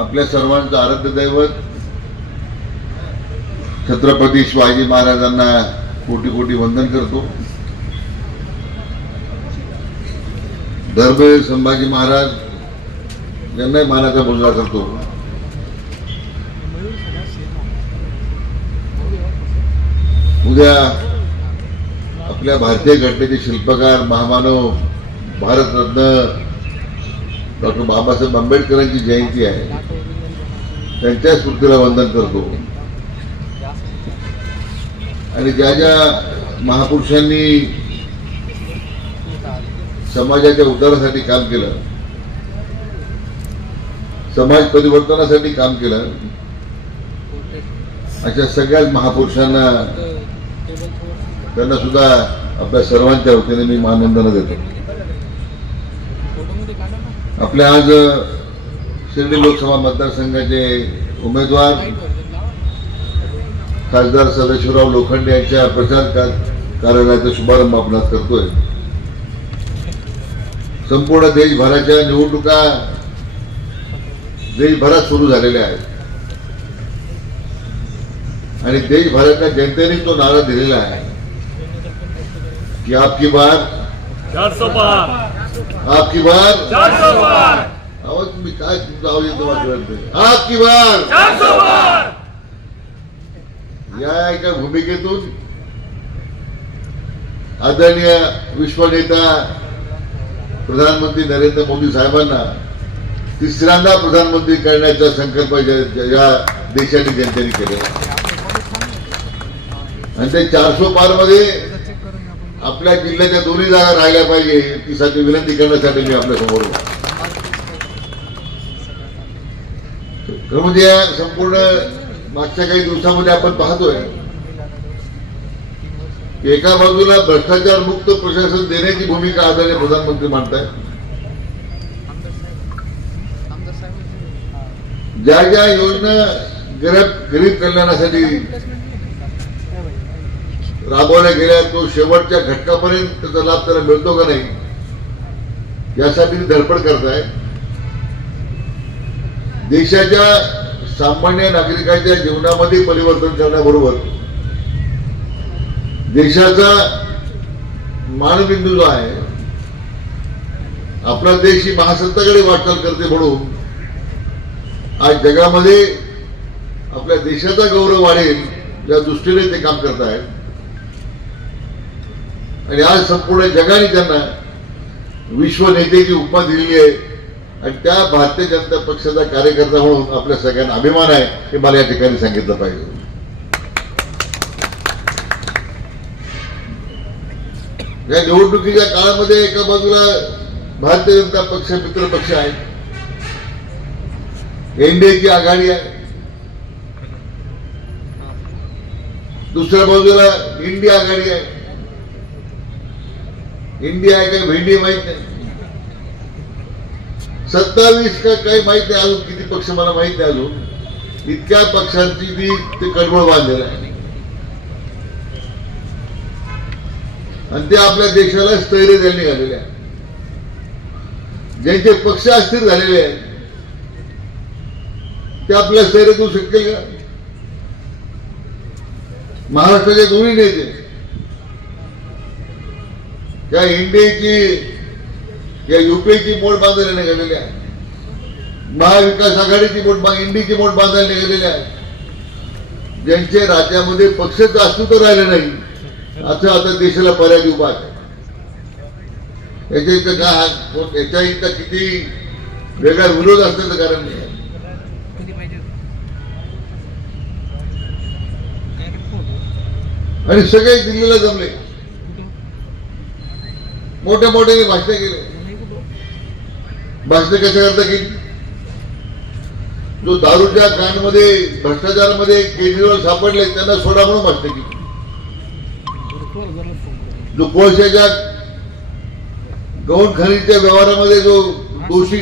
आपल्या सर्वांचं आराध्य दैवत छत्रपती शिवाजी महाराजांना कोटी कोटी वंदन करतो. धर्मवीर संभाजी महाराज यांनाही मानाचा मुजरा करतो. उद्या आपल्या भारतीय घटनेचे शिल्पकार महामानव भारतरत्न डॉक्टर बाबासाहेब आंबेडकरांची जयंती आहे. त्यांच्या स्मृतीला वंदन करतो. आणि ज्या ज्या महापुरुषांनी समाजाच्या उद्धारासाठी काम केलं समाज परिवर्तनासाठी काम केलं अशा सगळ्याच महापुरुषांना त्यांना सुद्धा आपल्या सर्वांच्या वतीने मी मानवंदना देतो. आपल्या आज शिर्डी लोकसभा मतदारसंघाचे उमेदवार खासदार सदाशिवराव लोखंडे यांच्या प्रचार कार्यालयाचा शुभारंभ आपण आज करतोय. संपूर्ण देशभराच्या निवडणुका देशभरात सुरू झालेल्या आहेत. आणि देशभरातल्या जनतेने तो नारा दिलेला आहे. की आपकी बार चार सौ आपकी बार। चार सौ तुम्ही काय तुमचा आवाज येतो. आपकी बार। चार सौ पार या एका भूमिकेतून आदरणीय विश्वनेता प्रधानमंत्री नरेंद्र मोदी साहेबांना तिसऱ्यांदा प्रधानमंत्री करण्याचा संकल्प या देशाने जनतेने केलेला आहे. आणि ते चारशे पारमध्ये आपल्या जिल्ह्याच्या दोन्ही जागा राहिल्या पाहिजे तीसाठी विनंती करण्यासाठी मी आपल्यासमोर खरं म्हणजे या संपूर्ण मागच्या काही दिवसामध्ये आपण पाहतोय एका बाजूला भ्रष्टाचार मुक्त प्रशासन देण्याची भूमिका आदरणीय प्रधानमंत्री मांडताय ज्या ज्या योजना गरीब गरीब कल्याणासाठी राबवल्या गेल्या तो शेवटच्या घटकापर्यंत त्याचा लाभ त्याला मिळतो का नाही यासाठी ती धडपड करताय. देशाच्या सामान्य नागरिकांच्या जीवनामध्ये परिवर्तन करण्याबरोबर देशाचा मानबिंदू जो आहे आपला देश ही महासत्ताकडे वाटचाल करते म्हणून आज जगामध्ये आपल्या देशाचा गौरव वाढेल या दृष्टीने ते काम करत आहेत आणि आज संपूर्ण जगाने त्यांना विश्व नेत्याची उपमा दिलेली आहे. आणि त्या भारतीय जनता पक्षाचा कार्यकर्ता म्हणून आपल्या सगळ्यांना अभिमान आहे हे मला या ठिकाणी सांगितलं पाहिजे. या निवडणुकीच्या काळामध्ये एका बाजूला भारतीय जनता पक्ष मित्र पक्ष आहे एनडीएची आघाडी आहे. दुसऱ्या बाजूला इंडिया आघाडी आहे. इंडिया आहे काय भेंडी माहीत नाही. सत्तावीस का काही माहीत नाही अजून किती पक्ष मला माहीत नाही अजून. इतक्या पक्षांची ती ते कडबड बांधलेलं आहे. आणि ते आपल्या देशाला स्थैर्य द्यायला निघालेले आहे. ज्यांचे पक्ष अस्थिर झालेले आहेत ते आपल्या स्थैर्य देऊ शकतील का? महाराष्ट्राचे दोन्ही नेते या इंडियाची या युपीची बोट बांधायला निघालेली आहे. महाविकास आघाडीची बोट बांध इंडीची मोठ बांधायला निघालेली आहे. ज्यांचे राज्यामध्ये पक्षच अस्तित्व राहिलं नाही असं आता देशाला पर्याय उभा आहे. याच्या इथं का याच्या इथं किती वेगळा विरोध असण्याचं कारण नाही आणि सगळे दिल्लीला जमले. मोठ्या मोठ्याने भाषण केले. भाषण कशा करता की जो दारूच्या कांडमध्ये भ्रष्टाचारामध्ये केजरीवाल सापडले त्यांना सोडा म्हणून भाषण केली. जो कोळशाच्या गौण खनिजच्या व्यवहारामध्ये जो दोषी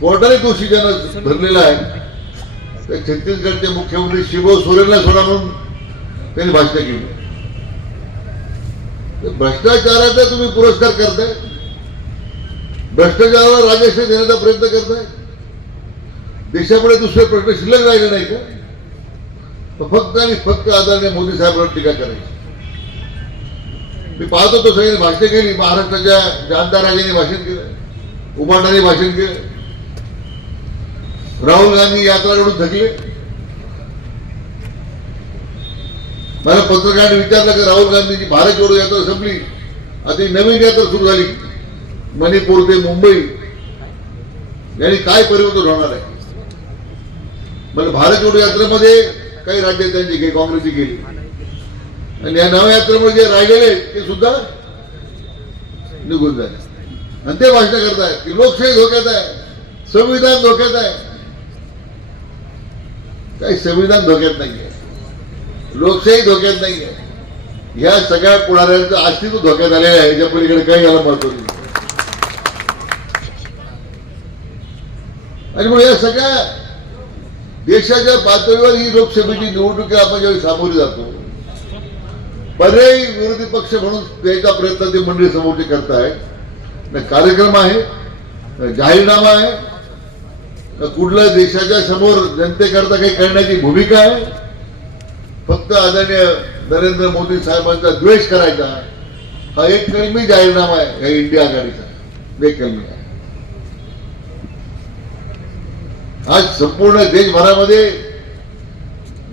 कोर्टाने दोषी ज्यांना धरलेला आहे त्या छत्तीसगडचे मुख्यमंत्री शिवो सोरेनला सोडा म्हणून त्यांनी भाषण केली. भ्रष्टाचाराचा तुम्ही पुरस्कार करताय? भ्रष्टाचाराला राजश्री देण्याचा प्रयत्न करताय? देशापुढे दुसरे प्रश्न शिल्लक राहिले नाही का? फक्त आणि फक्त आदरणीय मोदी साहेबांवर टीका करायची. मी पाहतो तो सगळ्यांनी भाषण केली महाराष्ट्राच्या जानदार राजांनी भाषण केलं उभाटाने भाषण केलं. राहुल गांधी यात्रा घडून थकले. मला पत्रकारांनी विचारलं की राहुल गांधीची भारत जोडो यात्रा संपली. आता ही नवीन यात्रा सुरू झाली. मणिपूर ते मुंबई. यांनी काय परिवर्तन होणार आहे? म्हणजे भारत जोडो यात्रेमध्ये काही राज्य त्यांची काही काँग्रेसची गेली. आणि या नव्या यात्रेमध्ये जे राहिलेले ते सुद्धा निघून झाले आणि ते भाषण करतायत की लोकशाही धोक्यात आहे. संविधान धोक्यात आहे. काही संविधान धोक्यात नाहीये. लोकशाही धोक्यात नाही आहे. ह्या सगळ्या पुढाऱ्यांचं अस्तित्व धोक्यात आलेलं आहे याच्या पलीकडे काही याला महत्त्व नाही. आणि मग या सगळ्या देशाच्या पातळीवर ही लोकसभेची निवडणुकी आपण ज्यावेळी सामोरी जातो पर्यायी विरोधी पक्ष म्हणून द्यायचा प्रयत्न ते मंडळी समोर ते करतायत न कार्यक्रम आहे जाहीरनामा आहे न कुठल्या देशाच्या समोर जनतेकरता काही करण्याची भूमिका आहे. फक्त आदरणीय नरेंद्र मोदी साहेबांचा द्वेष करायचा हा एक कलमी जाहीरनामा आहे या इंडिया आघाडीचा. एक कलमी. आहे आज संपूर्ण देशभरामध्ये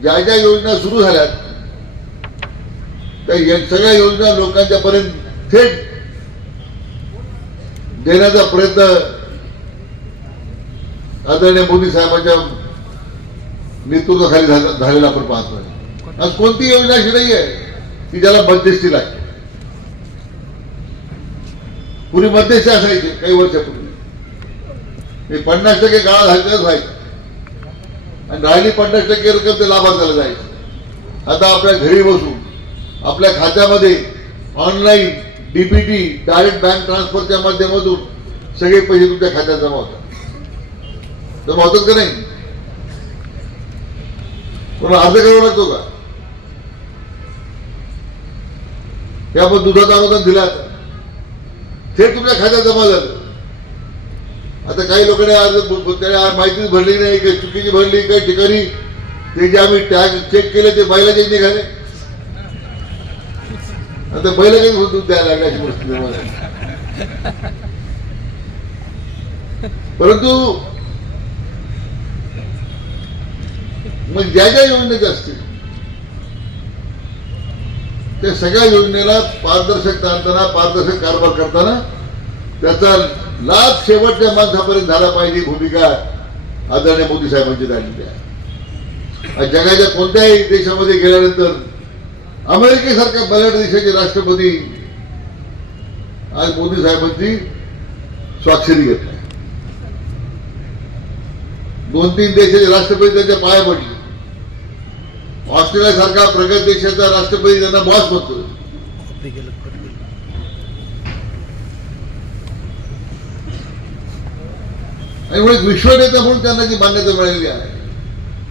ज्या ज्या योजना सुरू झाल्यात त्या सगळ्या योजना लोकांच्या पर्यंत थेट देण्याचा प्रयत्न आदरणीय मोदी साहेबांच्या नेतृत्वाखाली झाला- झालेला आपण पाहतोय. आज कोणती योजना अशी नाही आहे की ज्याला मध्यस्थी लागते. पूर्वी मध्यस्थी असायचे काही वर्षापूर्वी. हे पन्नास टक्के गाळा झालेलाच व्हायचं. आणि राहिली पन्नास टक्के रक्कम ते लाभार्थ्याला जायचं. आता आपल्या घरी बसून आपल्या खात्यामध्ये ऑनलाईन डीबीटी डायरेक्ट बँक ट्रान्सफरच्या माध्यमातून सगळे पैसे तुमच्या खात्यात जमा होतात. जमा होतात का नाही? पण अर्ज करावा लागतो का? हे आपण दुधाचा अनुदान दिला थेट तुमच्या खात्यात जमा झालं. आता काही लोकांनी आज त्याने माहितीच भरली नाही काही चुकीची भरली काही ठिकाणी. ते जे आम्ही टॅग चेक केले ते बैलाचे निघाले. आता बैलाचे दूध द्यायला लागल्याची गोष्ट निर्माण झाली. परंतु मग ज्या ज्या योजनेच्या असतील त्या सगळ्या योजनेला पारदर्शकता आणताना पारदर्शक कारभार करताना त्याचा लाभ शेवटच्या माणसापर्यंत झाला पाहिजे भूमिका आदरणीय मोदी साहेबांची झालेली आहे. जगाच्या कोणत्याही देशामध्ये गेल्यानंतर अमेरिकेसारख्या बलाढ्य देशाचे राष्ट्रपती आज मोदी साहेबांची स्वाक्षरी घेत आहे दोन तीन देशाचे राष्ट्रपती त्यांच्या पाया पडले. ऑस्ट्रेलिया सारखा प्रगत देशाचा राष्ट्रपती त्यांना बॉस म्हणतो आणि म्हणून विश्वनेता म्हणून त्यांना जी मान्यता मिळालेली आहे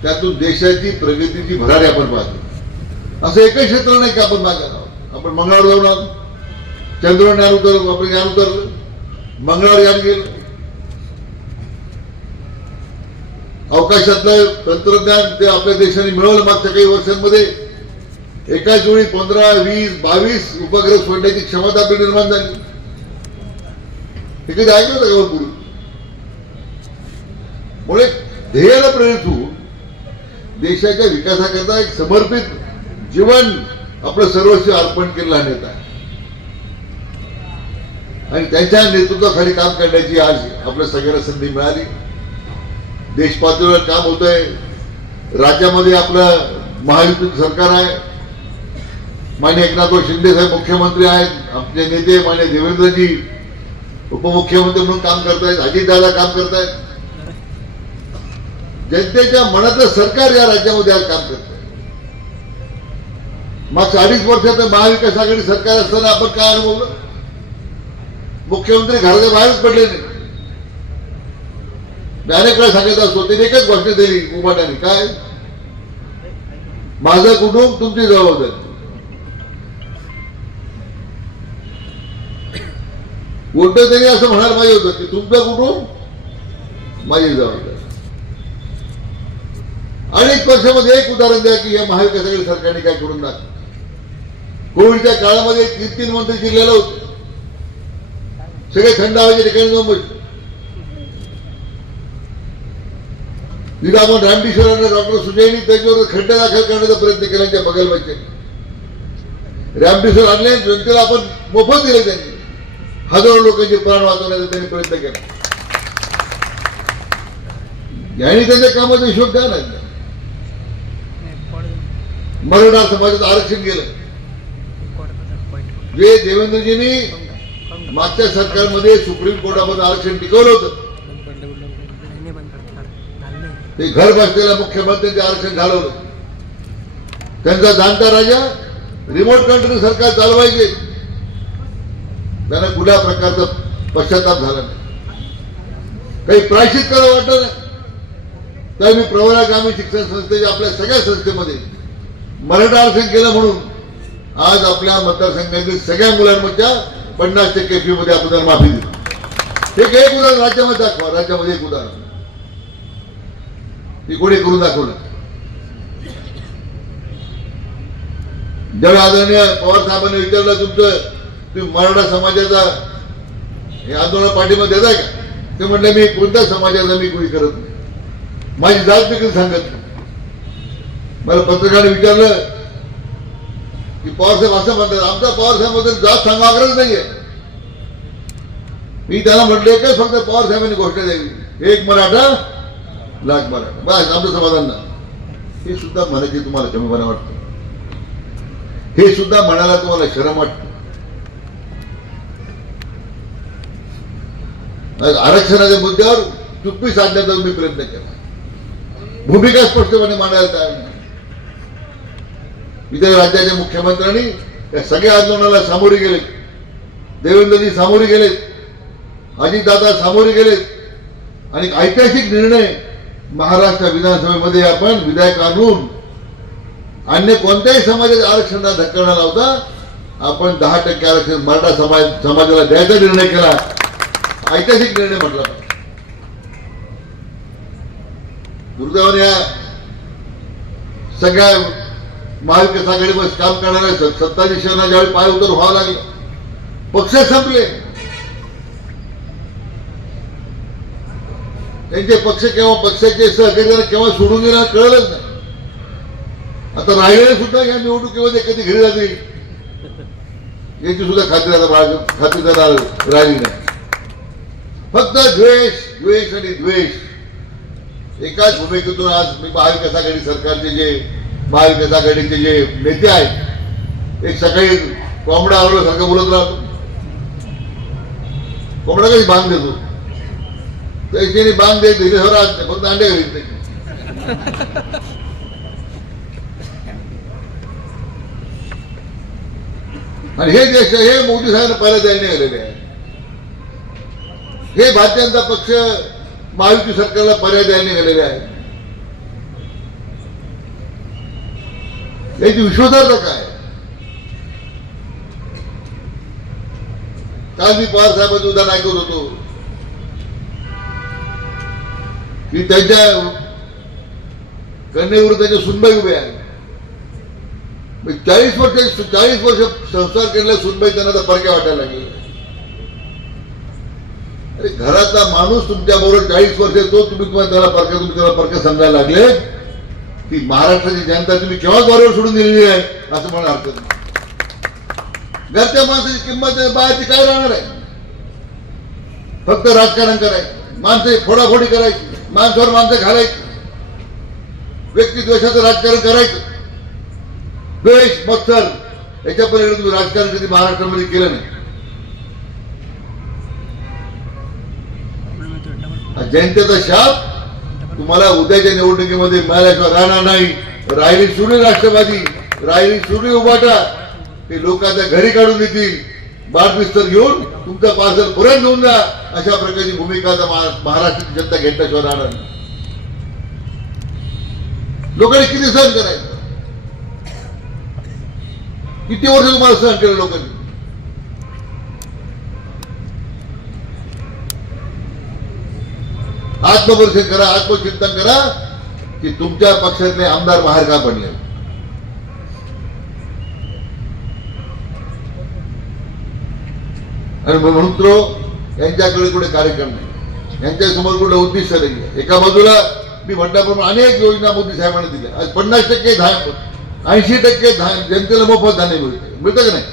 त्यातून देशाची प्रगतीची भरारी आपण पाहतो. असं एकच क्षेत्र नाही की आपण मागे आहोत आपण मंगळावर जाऊन आलो. चंद्रवर यान उतरलो आपण यान उतरलं मंगळावर यान गेलं. अवकाशातलं तंत्रज्ञान ते आपल्या देशाने मिळवलं मागच्या काही वर्षांमध्ये. एकाच वेळी पंधरा वीस बावीस उपग्रह सोडण्याची क्षमता आपली निर्माण झाली. हे कधी ऐकलं होतं का पूर्वी मुळे ध्येयाला प्रेरित होऊन देशाच्या विकासाकरता एक समर्पित जीवन आपलं सर्वस्व अर्पण केलेला नेता आणि त्यांच्या नेतृत्वाखाली काम करण्याची आज आपल्या सगळ्यांना संधी मिळाली. देशपातळीवर काम होत आहे राज्यामध्ये आपलं महायुतीचं सरकार आहे. मान्य एकनाथराव शिंदे साहेब मुख्यमंत्री आहेत. आपले नेते मान्य देवेंद्रजी उपमुख्यमंत्री म्हणून काम करतायत. अजितदादा काम करतायत. जनतेच्या मनातलं सरकार या राज्यामध्ये आज काम करत मागच्या अडीच वर्षात महाविकास आघाडी सरकार असताना आपण काय अनुभवलं? मुख्यमंत्री घराच्या बाहेरच पडले नाही. अनेक वेळा सांगत असतो तिने एकच गोष्ट दिली उमाटाने काय? माझं कुटुंब तुमची जबाबदारी. उलट त्यांनी असं म्हणायला पाहिजे होतं की तुमचं कुटुंब माझी जबाबदारी. अनेक वर्षामध्ये एक उदाहरण द्या की या महाविकास आघाडी सरकारने काय करून दाखव कोविडच्या काळामध्ये तीन तीन मंत्री जिल्ह्याला होते. सगळे थंड हवेच्या ठिकाणी जाऊन विभागून तिथं डॉक्टर सुजयनी त्याच्यावर खड्डा दाखल करण्याचा प्रयत्न केला त्या बगल बच्चे रामकिशोर आणले जनतेला आपण मोफत दिले त्यांनी. हजारो लोकांचे प्राण वाचवण्याचा त्यांनी प्रयत्न केला. यांनी त्यांच्या कामाचा हिशोब द्या ना. मराठा समाजात आरक्षण केलं जे देवेंद्रजींनी मागच्या सरकारमध्ये सुप्रीम कोर्टामध्ये आरक्षण टिकवलं होतं. ते घर बसलेल्या मुख्यमंत्र्यांचे आरक्षण घालवलं त्यांचा जाणता राजा रिमोट कंट्रोल सरकार चालवायचे. त्यांना कुठल्या प्रकारचा पश्चाताप झाला नाही. काही प्रायश्चित करावं वाटत नाही. तर मी प्रवरा ग्रामीण शिक्षण संस्थेच्या आपल्या सगळ्या संस्थेमध्ये मराठा आरक्षण केलं म्हणून आज आपल्या मतदारसंघातील सगळ्या मुलांच्या पन्नास टक्के फी मध्ये आपण माफी दिली एक एक उदाहरण राज्यामध्ये दाखवा. राज्यामध्ये एक उदाहरण. ती कोणी करून दाखवलं. ज्यावेळी आदरणीय पवार साहेबांनी विचारलं तुमचं तुम्ही मराठा समाजाचा हे आंदोलन पाठिंबा देताय का? ते म्हटलं मी कोणत्या समाजाचा मी कोणी करत नाही. माझी जात देखील सांगत नाही. मला पत्रकाराने विचारलं की पवारसाहेब असं म्हणतात आमचा पवारसाहेबबद्दल जात सांगागरच नाहीये. मी त्याला म्हटलं काय फक्त पवारसाहेबांनी घोषणा द्यावी. एक मराठा लाख मराठा बस आमचं समाधान ना. हे सुद्धा म्हणायची तुम्हाला कमीपणा वाटतं. हे सुद्धा म्हणायला तुम्हाला शरम वाटतं. आरक्षणाच्या मुद्द्यावर चुप्पी साधण्याचा मी प्रयत्न केला. भूमिका स्पष्टपणे मांडायला तयार नाही. इथे राज्याच्या मुख्यमंत्र्यांनी या सगळ्या आंदोलनाला सामोरे गेलेत. देवेंद्रजी सामोरे गेलेत. अजितदादा सामोरे गेलेत. आणि ऐतिहासिक निर्णय महाराष्ट्र विधानसभेमध्ये आपण विधायक आणून अन्य कोणत्याही समाजाच्या आरक्षणाला धक्का न लावता आपण दहा टक्के आरक्षण मराठा समाज समाजाला द्यायचा निर्णय केला. ऐतिहासिक निर्णय म्हटला. दुर्दैवाने या सगळ्या महाविकास आघाडीवर काम करणाऱ्या सत्ताधीशांना ज्यावेळी पाय उतर व्हावं लागलं पक्ष संपले. त्यांचे पक्ष केव्हा पक्षाचे सहकार्याला केव्हा सोडून गेला कळलंच नाही. आता राहिलेले सुद्धा या निवडणुकीमध्ये कधी घरी जातील याची सुद्धा खात्री आता खात्री राहिली नाही. फक्त द्वेष द्वेष आणि द्वेष. एकाच भूमिकेतून आज मी महाविकास आघाडी सरकारचे जे महाविकास आघाडीचे जे नेते आहेत एक सकाळी कोंबडा आवडल्यासारखं बोलत राहतो कोंबडा कधी बांध देतो? त्याच्याने बांध दे हिरे राहत नाही फक्त अंडे घरीत आणि हे देश हे मोदी साहेबांना पहिला द्यायला आलेले आहे हे भारतीय जनता पक्ष महायुती सरकारला पर्याय द्यायला निघालेले आहे याची विश्वासार्हता काय काल मी पवार साहेबांचं उदाहरण ऐकत होतो की त्यांच्या कन्येवर त्यांच्या सुनबाई उभे आहे. मग चाळीस वर्ष चाळीस वर्ष संसार केलेल्या सुनबाई त्यांना तर परक्या वाटायला लागले. अरे घरातला माणूस तुमच्या बरोबर चाळीस वर्ष येतो तुम्ही तुम्हाला त्याला परक्या तुम्ही त्याला परक्या समजायला लागले? की महाराष्ट्राची जनता तुम्ही केव्हाच वाऱ्यावर सोडून दिलेली आहे असं मला हरकत नाही. घरच्या माणसाची किंमत बाहेरची काय राहणार आहे? फक्त राजकारण करायचं. माणसं फोडाफोडी करायची. माणसावर माणसं घालायचं. व्यक्तिद्वेषाचं राजकारण करायचं. द्वेष मत्सर याच्या पलीकडे तुम्ही राजकारण कधी महाराष्ट्रामध्ये केलं नाही. जनतेचा शाप तुम्हाला उद्याच्या निवडणुकीमध्ये मिळाल्याशिवाय राहणार नाही. राहिली सुरू राष्ट्रवादी राहिली सुरू उभाटा. ते लोक आता घरी काढून देतील. बाटबिस्तर घेऊन तुमचं पार्सल परत घेऊन जा अशा प्रकारची भूमिका आता महाराष्ट्राची जनता घेतल्याशिवाय राहणार लोकांनी किती सहन करायचं? किती वर्ष तुम्हाला सहन केलं लोकांनी? आत्मपरिषद करा आत्मचिंतन करा की तुमच्या पक्षातले आमदार बाहेर का पडले? आणि म्हणून यांच्याकडे कुठे कार्यक्रम नाही. यांच्यासमोर कुठे उद्दिष्ट नाही एका बाजूला मी म्हटल्याप्रमाणे अनेक योजना मोदी साहेबांनी दिल्या. आज पन्नास टक्के धान ऐंशी टक्के धान जनतेला मोफत धान्य मिळते मिळतं का नाही?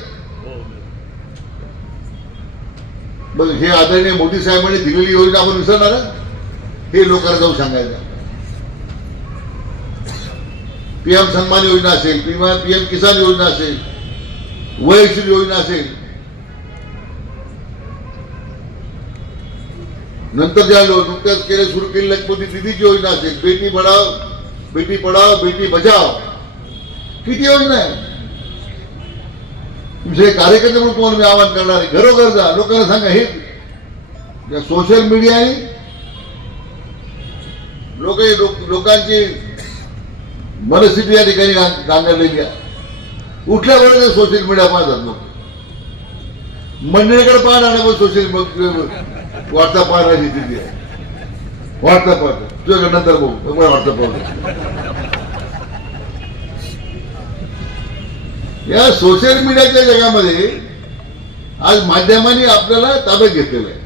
मग हे आदरणीय मोदी साहेबांनी दिलेली योजना आपण विसरणार हे लोकांना जाऊन सांगायचं पीएम सन्मान योजना असेल किंवा पीएम किसान योजना असेल वयशील योजना असेल नंतर ज्या नुकत्याच केले सुरू केलेल्या मोदी दिदीची योजना असेल. बेटी पढाव बेटी पढाव बेटी बचाव. किती योजना आहे? तुमचे कार्यकर्ते म्हणून तुम्हाला मी आवाहन करणार आहे. घरोघर जा. लोकांना सांगा हे या सोशल मीडियाने लोक लोकांची मनस्थिती या ठिकाणी गां- गांगरलेली आहे. उठल्यावर सोशल मीडिया पाहतात लोक. मंडळीकडे पाहणार सोशल मीडिया पाहण्याची पाहणार तिथे वार्ता पाहतो तुझ्याकडे नंतर बघू. मग पाहतो या सोशल मीडियाच्या जगामध्ये आज माध्यमांनी आपल्याला ताब्यात घेतलेलं आहे.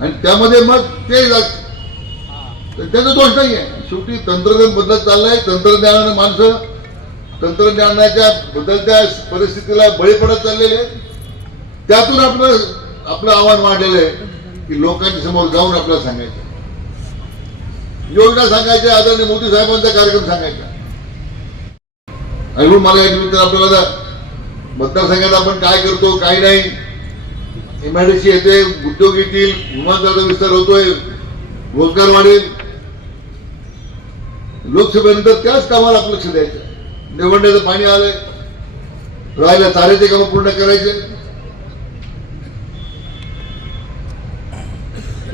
आणि त्यामध्ये मग ते त्याचा दोष नाही आहे. शेवटी तंत्रज्ञान बदलत चाललंय. तंत्रज्ञानानं माणसं तंत्रज्ञानाच्या बदलत्या परिस्थितीला बळी पडत चाललेले आहेत. त्यातून आपलं आपलं आव्हान वाढलेलं आहे की लोकांच्या समोर जाऊन आपल्याला सांगायचं. योजना सांगायच्या आदरणीय मोदी साहेबांचा कार्यक्रम सांगायचा. आणि मला या निमित्तानं आपल्याला मतदारसंघात आपण काय करतो काय नाही एमआयडीसी येते उद्योग येतील विमानतळाचा विस्तार होतोय रोजगार वाढेल. लोकसभेनंतर त्याच कामाला आपलं लक्ष द्यायचं. निवडण्याचं पाणी आलंय. राहिल्या चाऱ्याचे काम पूर्ण करायचे.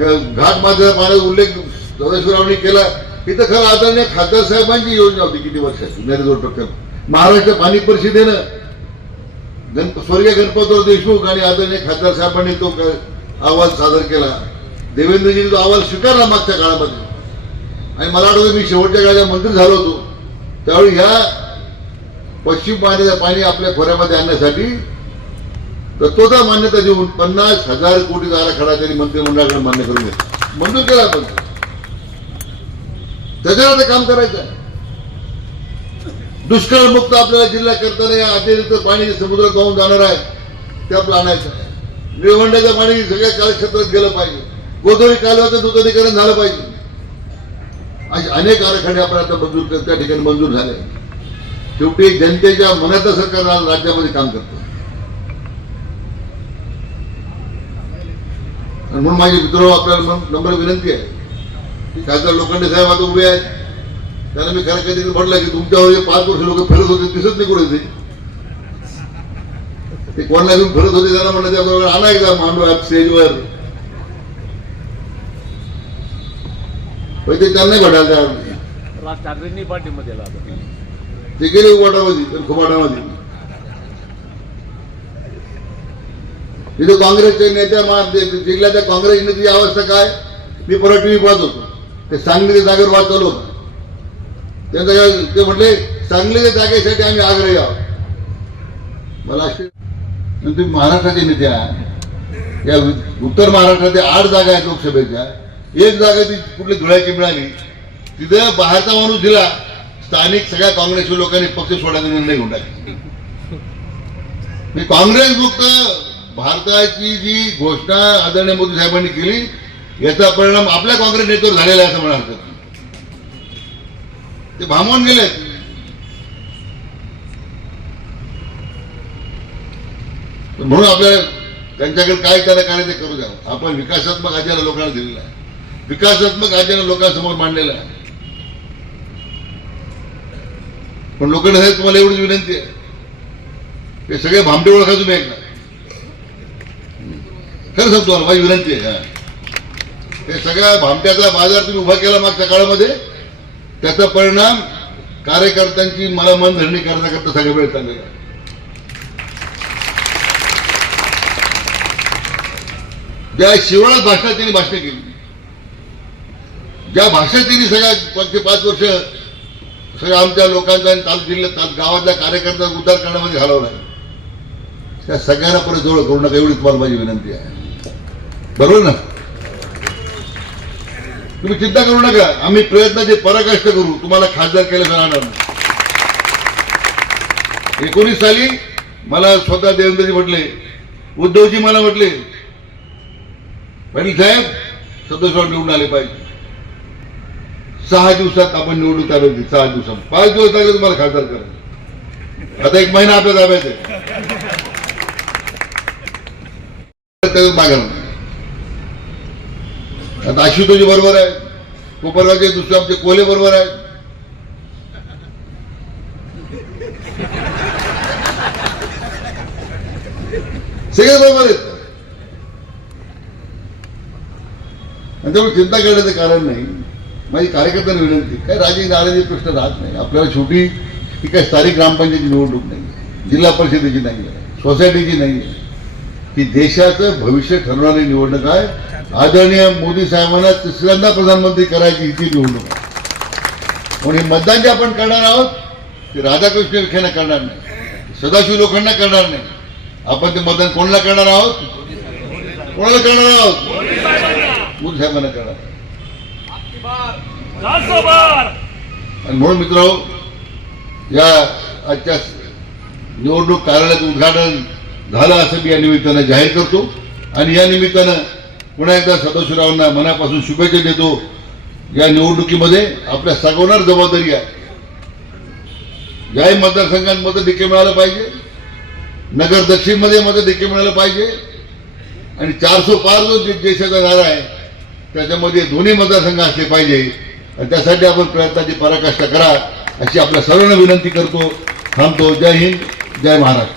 घाट माझ्या पाण्याचा उल्लेख सदाशिवरावनी केला. इथं खरं आदरणीय खासदार साहेबांची योजना होती किती वर्षाची? नरेंद्र प्रकल्प महाराष्ट्र पाणी परिषदेनं गणप स्वर्गीय गणपतराव देशमुख आणि आदरणीय खासदार साहेबांनी तो अहवाल सादर केला. देवेंद्रजींनी तो अहवाल स्वीकारला मागच्या काळामध्ये. आणि मला आठवतं मी शेवटच्या काळात मंत्री झालो होतो. त्यावेळी ह्या पश्चिम पाण्याचं पाणी आपल्या खोऱ्यामध्ये आणण्यासाठी तत्वता मान्यता देऊन पन्नास हजार कोटीचा आराखडा त्यांनी मंत्रिमंडळाकडे मान्य करून घेतला. मंजूर केला आपण. त्याच्यावर ते काम करायचं आहे. दुष्काळमुक्त आपल्याला जिल्हा करताना या अतिरिक्त पाणी समुद्रात वाहून जाणार आहे ते आपलं आणायचं आहे निळवंड्याचं पाणी सगळ्या कार्यक्षेत्रात गेलं पाहिजे. गोदावरी कालव्याचं नूतनीकरण झालं पाहिजे. असे अनेक आराखडे आपण आता मंजूर त्या ठिकाणी मंजूर झाले शेवटी जनतेच्या मनातलं सरकार राज्यामध्ये काम करतो. आणि म्हणून माझे मित्र आपल्याला नम्र विनंती आहे. की खासदार लोखंडे साहेब आता उभे आहेत. त्यांना मी खरं कधी म्हटलं की तुमच्यावर पाच वर्ष लोक फिरत होते दिसत नाही कुठे ते. कोणाला घेऊन फिरत होते त्यांना म्हणलं त्याबरोबर आणा एकदा मांडवात स्टेजवर. पण ते त्यांना घडायला तयार नाही. राज ठाकरेंनी पाठिंबा दिला ते गेले उपाटामध्ये खुबाटामध्ये. तिथे काँग्रेसचे नेत्या मा- ते- जिल्ह्याच्या काँग्रेस नेत्याची अवस्था काय? मी परत टीव्ही पाहत होतो. ते सांगलीच्या जागेवर वाद चालू होता. ते म्हटले सांगलीच्या जागेसाठी आम्ही आग्रही आहोत. मला असे तुम्ही महाराष्ट्राचे नेते आहात. या उत्तर महाराष्ट्राच्या आठ जागा आहेत लोकसभेच्या. एक जागा ती कुठली धुळ्याची मिळाली. तिथे बाहेरचा माणूस दिला. स्थानिक सगळ्या काँग्रेसच्या लोकांनी पक्ष सोडायचा निर्णय घेऊन टाकला. मी काँग्रेस मुक्त भारताची जी घोषणा आदरणीय मोदी साहेबांनी केली याचा परिणाम आपल्या काँग्रेस नेत्यावर झालेला आहे असं म्हणा हरकत ते भांबवून गेलेत म्हणून आपल्याला त्यांच्याकडे काय त्याला काय ते करू द्या. आपण विकासात्मक अजेंडा लोकांना दिलेला आहे. विकासात्मक अजेंडा लोकांसमोर मांडलेला आहे. पण लोकांना तुम्हाला एवढीच विनंती आहे. ते सगळे भामटे ओळखा तुम्ही एकदा. खरं सांगतो माझी विनंती आहे हे. ते सगळ्या भामट्याचा बाजार तुम्ही उभा केला मागच्या काळामध्ये त्याचा परिणाम कार्यकर्त्यांची मला मनधरणी करण्याकरता सगळ्या वेळ चाललेला ज्या शिवळात भाषणात त्यांनी भाषण केली ज्या भाषेत त्यांनी सगळ्या पाचशे पाच वर्ष सगळ्या आमच्या लोकांचा आणि तालुक जिल्ह्यात ताल- गावातल्या कार्यकर्त्यांचा उद्धार करण्यामध्ये घालवला आहे. त्या सगळ्यांना परत जवळ करू नका एवढी तुम्हाला माझी विनंती आहे. बरोबर ना. तुम्ही चिंता करू नका. आम्ही प्रयत्नाचे पराकाष्ट करू. तुम्हाला खासदार केलं जाणार नाही. एकोणीस साली मला स्वतः देवेंद्रजी म्हटले उद्धवजी मला म्हटले पाटील साहेब सदस्य निवडून आले पाहिजे. सहा दिवसात आपण निवडणूक आलो होती सहा दिवसात. पाच दिवस लागले तुम्हाला खासदार करा आता एक महिना आपल्या ताब्यात आहे त्याच्यात आता आशुतोजी बरोबर आहे. कोपरगावचे दुसरे आमचे कोले बरोबर आहेत. सगळे बरोबर आहेत. आणि त्यामुळे चिंता करण्याचं कारण नाही. माझी कार्यकर्त्यांना विनंती काय राजे नाराजी प्रश्न राहत नाही. आपल्याला शेवटी ही काय स्थानिक ग्रामपंचायतीची निवडणूक नाही. जिल्हा परिषदेची नाही आहे. सोसायटीची नाही आहे. ही देशाचं भविष्य ठरवणारी निवडणूक आहे. आदरणीय मोदी साहेबांना तिसऱ्यांदा प्रधानमंत्री करायची ही ती निवडणूक पण म्हणून हे मतदान जे आपण करणार आहोत ते राधाकृष्ण विखेना करणार नाही. सदाशिव लोखंडना करणार नाही. आपण ते मतदान कोणाला करणार आहोत? कोणाला करणार आहोत? मोदी साहेबांना करणार आणि म्हणून मित्र या आजच्या निवडणूक कार्यालयाचं उद्घाटन झालं असं मी या निमित्तानं जाहीर करतो. आणि या निमित्तानं पुन्हा एकदा सदाशिवरावांना मनापासून शुभेच्छा देतो. या निवडणुकीमध्ये आपल्या सगवणार जबाबदारी आहे. याही मतदारसंघांमध्ये देखील मिळालं पाहिजे. नगर दक्षिणमध्ये मध्ये देखील मिळालं पाहिजे. आणि चारशे पाच जो देशाचा नारा आहे त्याच्यामध्ये दोन्ही मतदारसंघ असले पाहिजे. आणि त्यासाठी आपण प्रयत्नाची पराकाष्ठा करा अशी आपल्या सर्वांना विनंती करतो. थांबतो. जय हिंद. जय महाराष्ट्र.